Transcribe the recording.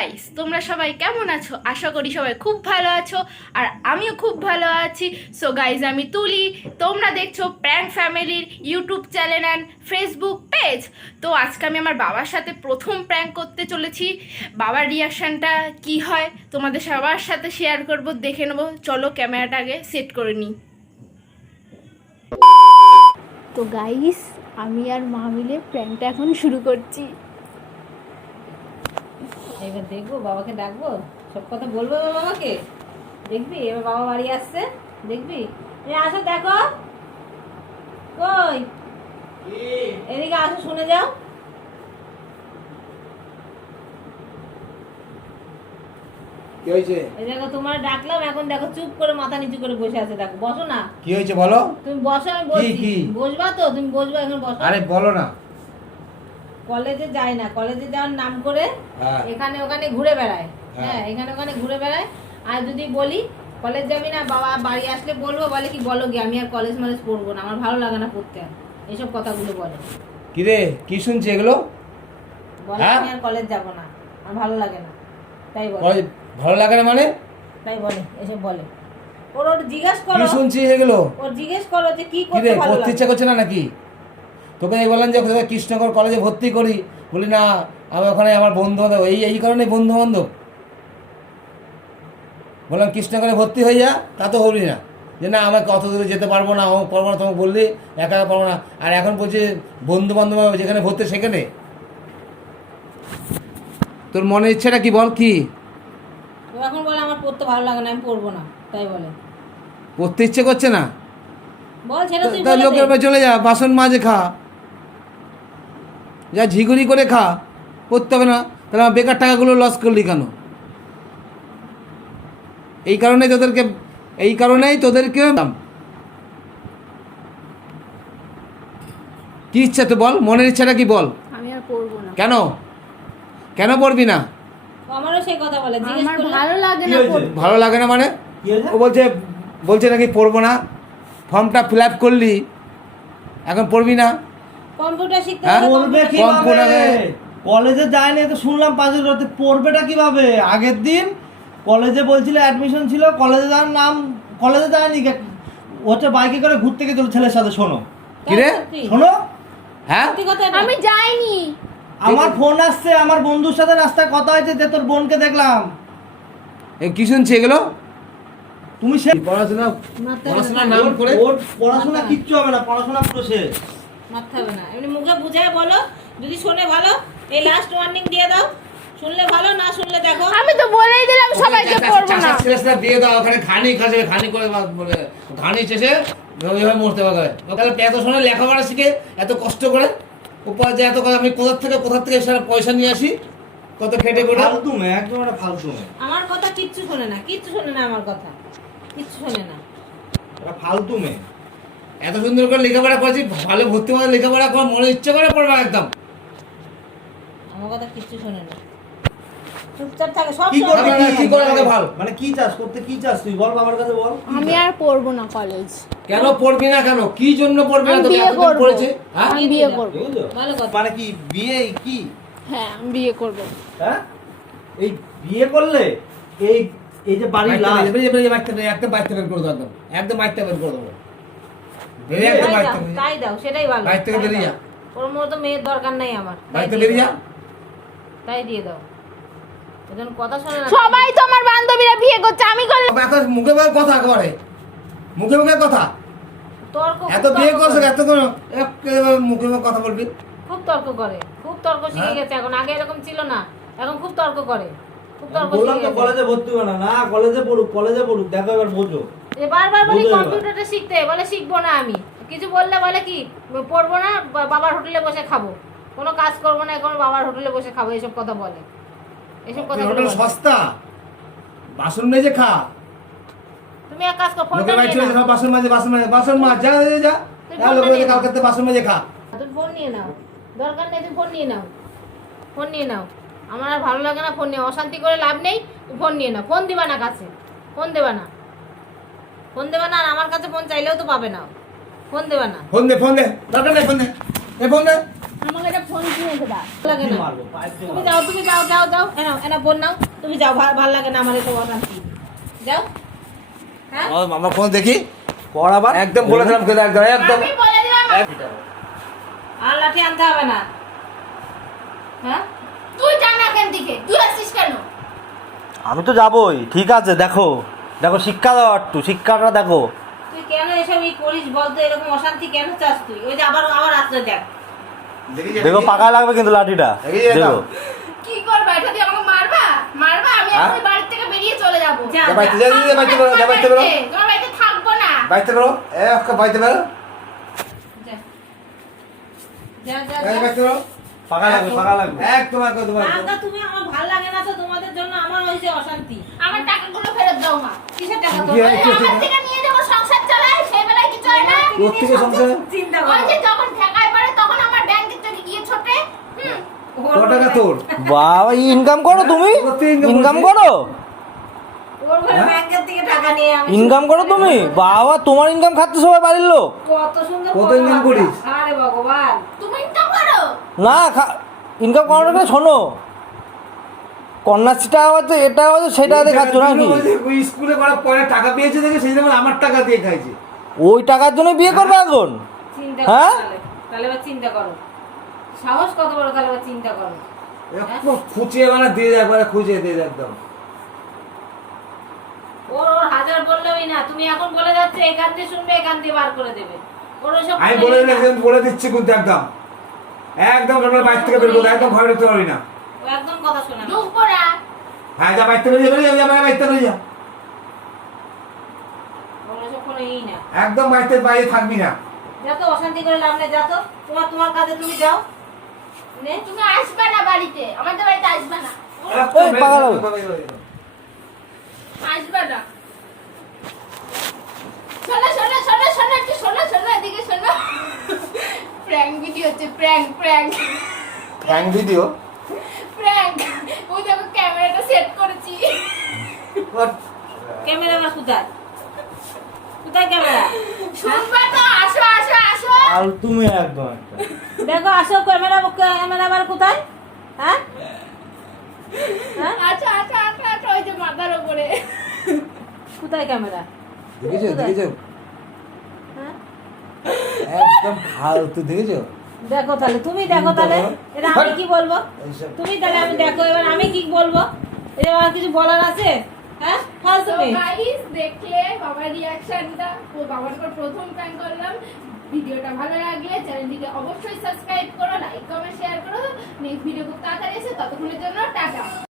Guys তোমরা সবাই কেমন আছো? আশা করি সবাই খুব ভালো আছো আর আমিও খুব ভালো আছি। সো গাইজ আমি তুলি। তোমরা দেখছ প্র্যাঙ্ক ফ্যামিলির YouTube channel and Facebook page তো আজকে আমি আমার বাবার সাথে প্রথম প্র্যাঙ্ক করতে চলেছি। বাবার রিয়াকশানটা কি হয় তোমাদের সবার সাথে শেয়ার করব, দেখে নেব। চলো ক্যামেরাটা আগে সেট করে নিই। তো গাইস আমি আর মা মিলে প্র্যাঙ্কটা এখন শুরু করছি। এবার দেখব বাবাকে ডাকবো। সব কথা বলব এবার বাবাকে? দেখবি এবার বাবা বাড়ি আসছে দেখবি? আসো দেখো। কই? এদিকে আসো শুনে যাও। কি হয়েছে? এই দেখো তোমার ডাকলাম এখন দেখো চুপ করে মাথা নিচু করে বসে আছে দেখো। বসো না। কি হয়েছে বলো? তুমি বসো আমি বলছি? বসবা তো? তুমি বসবা এখন বসো। আরে বলো না। কলেজে যায় না। কলেজে যাওয়ার নাম করে হ্যাঁ। এখানে ওখানে ঘুরে বেড়ায়। হ্যাঁ। হ্যাঁ এখানে ওখানে ঘুরে বেড়ায়। আর যদি বলি কলেজ যাবি না বাবা বাড়ি আসলে বলব বলে কি বলো কি আমি আর কলেজ মালেজ পড়ব না আমার ভালো লাগে না পড়তে। আর। এইসব কথাগুলো বলে। কি রে কি শুনছি এগুলো? বলে হ্যাঁ? আমি আর কলেজ যাব না আমার ভালো লাগে না। তাই বলে। ভালো লাগে না মানে? তাই বলে এসব বলে। ওর ওর জিজ্ঞেস কি করো শুনছি এগুলো? ওর জিজ্ঞেস করো যে কি কি করতে ভালো লাগে ইচ্ছা করছে না নাকি? তোকে এই বললাম যে কোথায় কৃষ্ণনগর কলেজে ভর্তি করি। বলি না আমি ওখানে আমার বন্ধু বান্ধব এই এই কারণে বন্ধু বান্ধব। বললাম কৃষ্ণনগরে ভর্তি হয়ে যা তা তো হবি না। যে না আমাকে অত দূরে যেতে পারব না অমুক পারব না তোমাকে বললি একা একা পারব না। আর এখন বলছে বন্ধু বান্ধব যেখানে ভর্তি সেখানে। তোর মনের ইচ্ছাটা কি বল কি? ও এখন বলে আমার পড়তে ভালো লাগে না আমি পড়ব না। তাই বলে। পড়তে ইচ্ছে করছে না? বল সেটা তুই লোকের চলে যা বাসন মাজে খা। যা ঝিগুড়ি করে খা করতে হবে না। তাহলে আমার বেকার টাকাগুলো লস করলি কেন? এই কারণে তোদেরকে এই কারণেই তোদেরকে কি ইচ্ছা তো বল? মনের ইচ্ছাটা কি বল? আমি আর পড়ব না। কেন? কেন পড়বি না? আমারও সেই কথা বলে জিজ্ঞেস ভালো লাগে না ভালো লাগে না মানে? ও বলছে বলছে নাকি পড়ব না। ফর্মটা ফিল আপ করলি এখন পড়বি না। কম্পিউটার শিখতে হ্যাঁ? পড়বে কীভাবে? কলেজে যায়নি তো শুনলাম পাঁচের রাতে পড়বেটা কীভাবে? আগের দিন কলেজে বলছিল অ্যাডমিশন ছিল কলেজে যাওয়ার নাম কলেজে যায়নি হচ্ছে বাইকে করে ঘুরতে গেছিল ছেলের সাথে শোনো। কি রে? শোনো। হ্যাঁ। আমি যাইনি। আমার ফোন আসছে আমার বন্ধুর সাথে রাস্তায় কথা হয়েছে যে তোর বোনকে দেখলাম। এ কি শুনছি এগুলো? তুমি সে পড়াশোনা মারতে হবে পড়াশোনার না। নাম করে? পড়াশোনা কিচ্ছু হবে না পড়াশোনা পুরো শেষ। মারতে হবে না। এমনি মুখে বুঝায় বলো যদি শোনে ভালো এই লাস্ট ওয়ার্নিং দিয়ে দাও। শুনলে ভালো না শুনলে দেখো। আমি তো বলেই দিলাম সবাইকে পড়ব না। চাষা দিয়ে দাও ওখানে খানি খাসে খানি করে বলে ঘানি শেষে ওইভাবে মরতে পারবে। ওখানে এত সময় লেখাপড়া শিখে এত কষ্ট করে উপর যে এত আমি কোথার থেকে কোথার থেকে সারা পয়সা নিয়ে আসি? কত খেটে করে ফালতু মেয়ে একদম একটা ফালতু মেয়ে। আমার কথা কিচ্ছু শোনে না কিচ্ছু শোনে না আমার কথা। কিচ্ছু শোনে না। একটা ফালতু মেয়ে। এত সুন্দর করে লেখাপড়া করেছি ভালো ভর্তি মতো লেখাপড়া কর মনে ইচ্ছে করে পড়বা একদম। আমার কথা কিচ্ছু শোনে না। চুপচাপ থাকে সব কি করবে? না, না, কি করে আমাকে ভালো? মানে কি চাস করতে কি চাস তুই বল বাবার কাছে বল। আমি আর পড়ব না কলেজ কেন পড়বি না কেন? কি জন্য পড়বি না? আমি এতদিন পড়েছে হ্যাঁ? আমি বিয়ে করব। ভালো কথা। মানে কি বিয়ে কি? হ্যাঁ আমি বিয়ে করব। হ্যাঁ? এই বিয়ে করলে এই এই যে একদম বাইতে বের করে দেবো একদম। একদম বের করে দাও। তাই দাও সেটাই ভালো। বাইর থেকে বেরিয়ে দাও। ওর মতো মেয়ের দরকার নাই আমার। তাই বেরিয়ে যা। তাই দিয়ে দাও। কথা শোনে না। সবাই তো আমার বান্ধবীরা বিয়ে করছে আমি করলে মুখে মুখে কথা একেবারে মুখে মুখে কথা। তর্ক এত খুব বিয়ে তর্ক করছে করে। এত কোনো মুখে মুখে কথা বলবি? খুব তর্ক করে। খুব তর্ক শিখে হ্যাঁ? গেছে এখন। আগে এরকম ছিল না। এখন খুব তর্ক করে। খুব তর্ক শিখে গেছে। কলেজে ভর্তি হবে না। না কলেজে পড়ুক কলেজে পড়ুক। দেখো এবার বোঝো। বারবার বলি। কম্পিউটারটা শিখতে বলে শিখব না আমি। কিছু বললে বলে কি পড়ব না বাবার হোটেলে বসে খাব। কোনো কাজ করব না এখন বাবার হোটেলে বসে খাব এসব কথা বলে। এসব কথা হোটেল সস্তা বাসন মেজে খা। তুমি এক কাজ করো ফোনটা বাড়ি নিয়ে নাও। বাসন মাঝে বাসন মাঝে বাসন মাছ যা যা, যা নিয়ে নাও। কালকে বাসন মেজে খা। তুমি ফোন নিয়ে নাও। দরকার নেই তুমি ফোন নিয়ে নাও। ফোন নিয়ে নাও। আমার আর ভালো লাগে না ফোন নিয়ে। অশান্তি করে লাভ নেই ফোন নিয়ে নাও। ফোন দিবা না কাছে। ফোন দেবা না। ফোন দেবা না আর আমার কাছে ফোন চাইলেও তো পাবে না। ফোন দেবা না। ফোন দে ফোন দে দরকার নেই ফোন দে। এ ফোন দে। আমাকে একটা ফোন কিনে দেবা লাগে না। তুমি যাও তুমি যাও যাও যাও। এনা এনা বোন নাও তুমি যাও ভা- ভালো লাগে না আমার এটা অশান্তি। যাও। হ্যাঁ? আমার ফোন দেখি। পর আবার। একদম বলে দিলাম কিন্তু একদম একদম। আমি বলে দিলাম। আর লাঠি আনতে হবে না। হ্যাঁ? তুই যা না এখান থেকে। তুই আসছিস কেন? আমি তো যাবই। ঠিক আছে দেখো। দেখো শিক্ষা দাও একটু শিক্ষাটা দেখো। তুই কেন এসব ই করিস বলতো? এরকম অশান্তি কেন চাস তুই? ওই যে আবার আবার রাত্রে দেখ। দেখো পাকা লাগবে কিন্তু লাঠিটা। দেখো কি করবা? এটা দিয়ে আমাকে মারবা? মারবা? আমি হ্যাঁ? এখন বাড়ি থেকে বেরিয়ে চলে যাব। যা বাইতে যা। যা বাইতে বেরো যা বাইতে বেরো। তোমার বাড়িতে থাকব না। বাইতে বেরো। এ ওকে বাইতে বেরো। যা যা যা। বাইতে বেরো। পাকা লাগবে পাকা লাগবে। একদম তোমার টাকা তুমি আমার ভালো লাগে না তো তোমাদের জন্য আমার হয়েছে অশান্তি। আমার টাকাগুলো ফেরত দাও মা। হয় করো। বাবা ইনকাম করো তুমি? ইনকাম করো? ওর ঘরে ব্যাংকের থেকে টাকা নিয়ে আমি ইনকাম করো তুমি? বাবা তোমার ইনকাম খাচ্ছে সবাই বাড়ির লোক। কত। করিস? আরে ভগবান। তুমি তো করো। না ইনকাম করার শোনো। কন্যাশ্রীটা হচ্ছে এটা হচ্ছে সেটা দিয়ে খাচ্ছ নাকি ওই স্কুলে করার পরে টাকা পেয়েছে দেখে সেই জন্য আমার টাকা দিয়ে খাইছে। ওই টাকার জন্য বিয়ে করবে এখন? হ্যাঁ? তাহলে চিন্তা করো। সাহস কত বড় তাহলে চিন্তা করো। একদম খুঁচিয়ে মানে দিয়ে যায় একবারে খুঁচিয়ে দিয়ে যায় একদম। ওর ওর হাজার বললেই না তুমি এখন বলে যাচ্ছে এখান দিয়ে শুনবে এখান দিয়ে বার করে দেবে। ওর ওসব আমি বলে। বলে দিচ্ছি কিন্তু একদম। একদম বাইরে থেকে বেরবো না, একদম ঘরে ঢুকতে পারবি না। একদম কথা শোনে না। ঢুকবো না হ্যাঁ যা বাইরে বেরিয়ে বেরিয়ে যা বাইরে বেরিয়ে যা। ওর ওসব কোনো ই না। একদম বাড়িতে বাইরে থাকবি না। যা অশান্তি করে লাভ নেই যা তোমার তোমার কাজে তুমি যাও। নে। তুমি আসবে না বাড়িতে আমাদের বাড়িতে আসবে না। একদম পাগল। আসবে না। শোনো শোনো শোনো শোনো একটু শোনো শোনো এদিকে শোনো। প্র্যাঙ্ক ভিডিও হচ্ছে প্র্যাঙ্ক প্র্যাঙ্ক হ্যাং ভিডিও প্র্যাঙ্ক ওই দেখো ক্যামেরাটা সেট করেছি। ক্যামেরা আমার কোথায়? কোথায় ক্যামেরা? শুনবা তো আসো আসো আসো। আর তুমি একদম দেখো আসো ক্যামেরা ক্যামেরা আবার কোথায়? হ্যাঁ? হ্যাঁ? আচ্ছা আচ্ছা আচ্ছা আচ্ছা ওই যে মাথার উপরে। কোথায় ক্যামেরা? দেখেছ দেখেছ? হ্যাঁ? একদম ফালতু দেখেছ? দেখো তাহলে তুমি দেখো তাহলে এটা আমি কি বলব? তুমি তাহলে আমি দেখো এবার আমি কি বলব? এটা আর কিছু বলার আছে? হ্যাঁ? তুমি। গাইস দেখলে বাবার রিয়াকশনটা ও বাবার উপর প্রথম করলাম। ভিডিওটা ভালো লাগলে চ্যানেলটিকে অবশ্যই সাবস্ক্রাইব করো লাইক কমেন্ট শেয়ার করো। নেক্সট ভিডিও খুব তাড়াতাড়ি এসে ততক্ষণের জন্য টাটা।